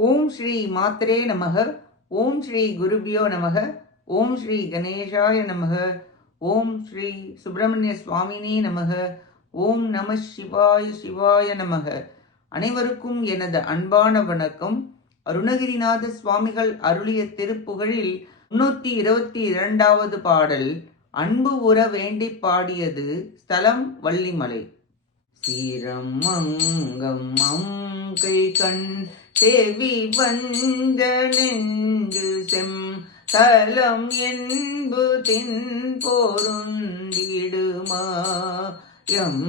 ஓம் ஸ்ரீ மாத்ரே நமக. ஓம் ஸ்ரீ குருபியோ நமக. ஓம் ஸ்ரீ கணேஷாய நமக. ஓம் ஸ்ரீ சுப்பிரமணிய சுவாமினே நமக. ஓம் நம சிவாய சிவாய நமக. அனைவருக்கும் எனது அன்பான வணக்கம். அருணகிரிநாத சுவாமிகள் அருளிய திருப்புகழில் முன்னூத்தி இருபத்தி இரண்டாவது பாடல் அன்பு உற வேண்டி பாடியது ஸ்தலம் வள்ளிமலை. சீரம் மங்கம் மங்கை கண் தேவி வந்த நெஞ்சு செம் தலம் என்பு தின் பொருந்திடுமாயம்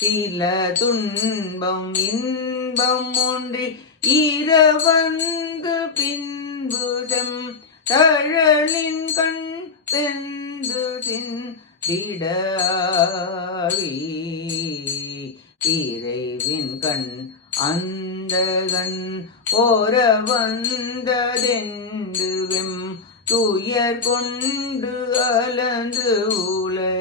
சில துன்பம் இன்பம் ஒன்றி இரவந்து பின்பு செம் தழலின் கண் பெந்து சின் திடாவி இறைவின் கண் அந்த கண் போர வந்ததெண்டுவெம் துயர் கொண்டு அலந்து உலையழியாமுன்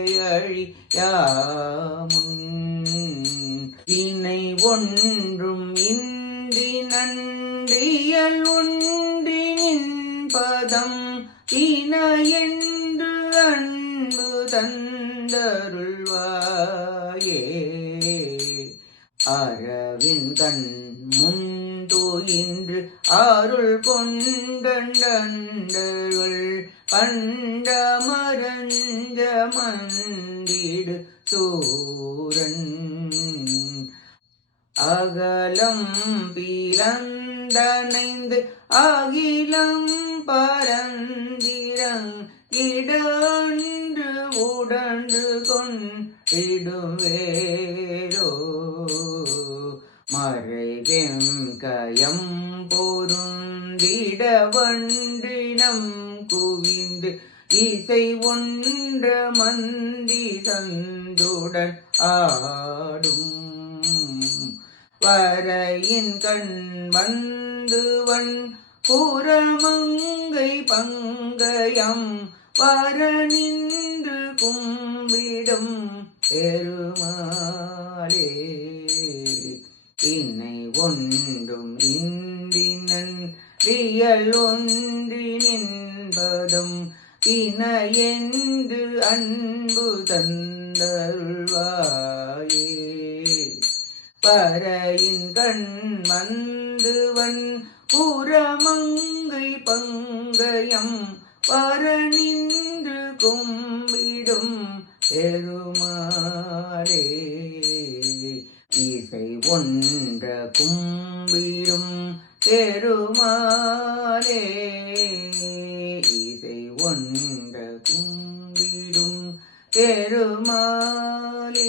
இணை ஒன்றும் இன்றி நன்றியல் ஒன்றி நின்பதம் இன என்று அன்பு தந்தருள்வாயே. அறவின் கண் அருள் கொண்டண்டர்கள் பண்ட மரஞ்ச மந்திடு சூரன். அகலம் பிறந்தனைந்து அகிலம் பரந்திரங் இடன்று உடன்று கொண்டிடுவே. குவிந்து இசை ஒன்ற மந்தி சந்துடன் ஆடும். வரையின் கண் வந்துவன் குரமங்கை பங்கயம் வர நின்று கும்பிடும் பெருமா இணையென்று அன்பு தந்தருள்வாயே. பறையின் கண் மந்துவன் புறமங்கை பங்கயம் பரநின்று கும்பிடும் பெருமாளே. இசை ஒன்ற கும்பிடும் பெருமாளே. பெருமாளே.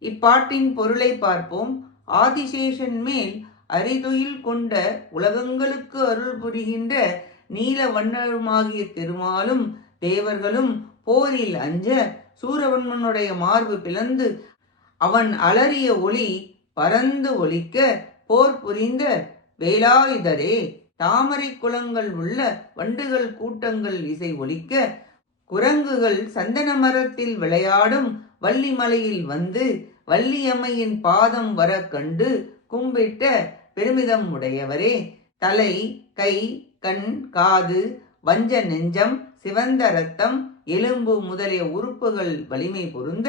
இப்பாட்டின் பொருளை பார்ப்போம். ஆதிசேஷன் மேல் அரிதுயில் கொண்ட உலகங்களுக்கு அருள் புரிகின்ற நீல வண்ணருமாகிய திருமாலும் தேவர்களும் போரில் அஞ்ச சூரவன்மனுடைய மார்பு பிளந்து அவன் அலறிய ஒளி பறந்து ஒலிக்க போர் புரிந்த வேலாயுதரே. தாமரை குளங்கள் உள்ள வண்டுகள் கூட்டங்கள் இசை ஒலிக்க குரங்குகள் சந்தன மரத்தில் விளையாடும் வள்ளிமலையில் வந்து வள்ளியம்மையின் பாதம் வர கண்டு கும்பிட்ட பெருமிதம் உடையவரே. தலை கை கண் காது வஞ்ச நெஞ்சம் சிவந்த ரத்தம் எலும்பு முதலிய உறுப்புகள் வலிமை பொருந்த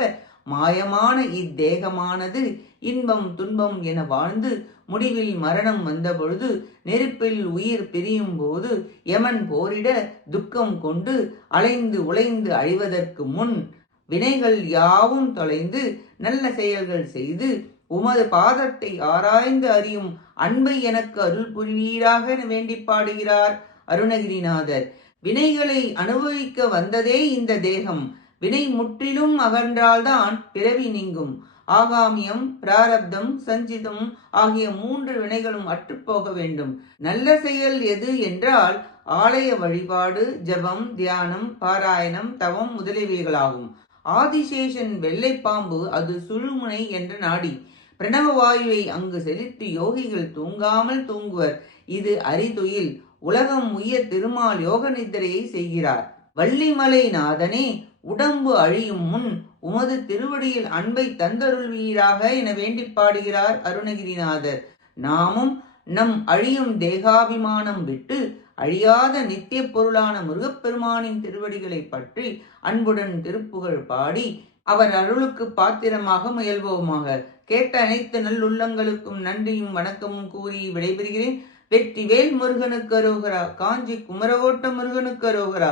மாயமான இத்தேகமானது இன்பம் துன்பம் என வாழ்ந்து முடிவில் மரணம் வந்தபொழுது நெருப்பில் உயிர் பிரியும் போது யமன் போரிட துக்கம் கொண்டு அலைந்து உழைந்து அழிவதற்கு முன் வினைகள் யாவும் தொலைந்து நல்ல செயல்கள் செய்து உமது பாதத்தை ஆராய்ந்து அறியும் அன்பை எனக்கு அருள் புரிவீராக வேண்டி பாடுகிறார் அருணகிரிநாதர். வினைகளை அனுபவிக்க வந்ததே இந்த தேகம். வினை முற்றிலும் அகன்றால்தான் பிறவி நீங்கும். ஆகாமியம் பிராரப்தம் சஞ்சிதம் ஆகிய மூன்று வினைகளும் அற்றுப்போக வேண்டும். நல்ல செயல் எது என்றால் ஆலய வழிபாடு ஜபம் தியானம் பாராயணம் தவம் முதலியவைகளாகும். ஆதிசேஷன் வெள்ளை பாம்பு அது சுழுமுனை என்ற நாடி. பிரணவ வாயுவை அங்கு செலுத்தி யோகிகள் தூங்காமல் தூங்குவர். இது அரிதுயில். உலகம் உய்ய திருமால் யோக நித்திரையை செய்கிறார். வள்ளிமலை நாதனே உடம்பு அழியும் முன் உமது திருவடியில் அன்பை தந்தருள்வீராக என வேண்டி பாடுகிறார் அருணகிரிநாதர். நாமும் நம் அழியும் தேகாபிமானம் விட்டு அழியாத நித்திய பொருளான முருகப்பெருமானின் திருவடிகளை பற்றி அன்புடன் திருப்புகழ் பாடி அவர் அருளுக்கு பாத்திரமாக முயல்வோமாக. கேட்ட அனைத்து நல்லுள்ளங்களுக்கும் நன்றியும் வணக்கமும் கூறி விடைபெறுகிறேன். வெற்றி வேல் முருகனுக்கு அரோகரா காஞ்சி குமரவோட்ட முருகனுக்கு அரோகரா.